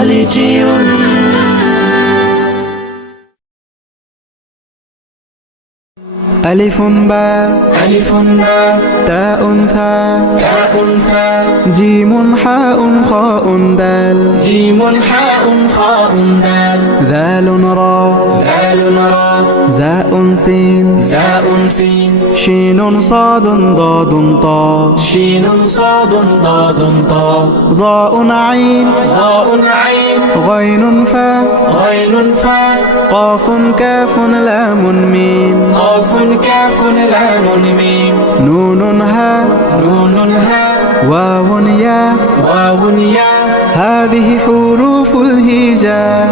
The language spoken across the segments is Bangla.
خليجي. ألف باء تاء ثاء جيم حاء خاء دال ذال راء زاء سين شين صاد ضاد طاء ضاء عين غين فاء قاف كاف لام ميم نون هاء واو ياء هذه حروف الهجاء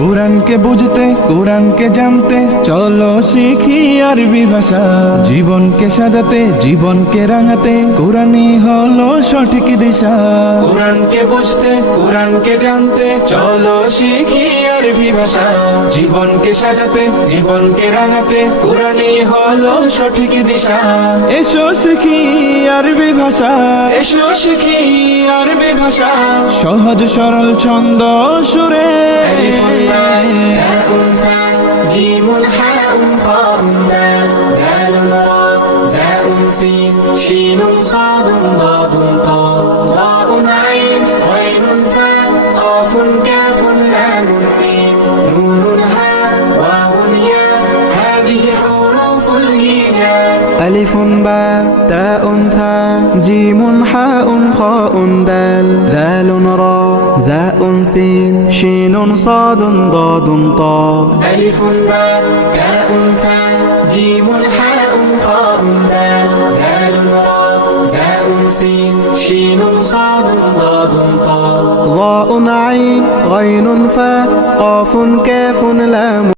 কোরআনকে বুঝতে কোরআনকে জানতে চলো শিখি আরবি ভাষা জীবনকে সাজাতে জীবনকে রাঙাতে কোরআনই হলো সঠিক দিশা কোরআনকে বুঝতে কোরআনকে জানতে চলো শিখি আরবি ভাষা জীবনকে সাজাতে জীবনকে রাঙাতে কোরআনই হলো সঠিক দিশা এসো শিখি আরবি ভাষা সহজ সরল ছন্দ সুরে جيم حاء خاء دال ذال راء زاء سين شين صاد ضاد طاء ضاء عين غين فاء قاف كاف لام ميم نون هاء واو ياء هذه حروف الهجاء ألف باء تاء ثاء جيم حاء خاء دال ذال راء زاء سين شين صاد ضاد طاء ألف باء تاء ثاء جيم حاء خاء دال ذال راء زاء سين شين صاد ضاد طاء ضاء عين غين فاء قاف كاف لام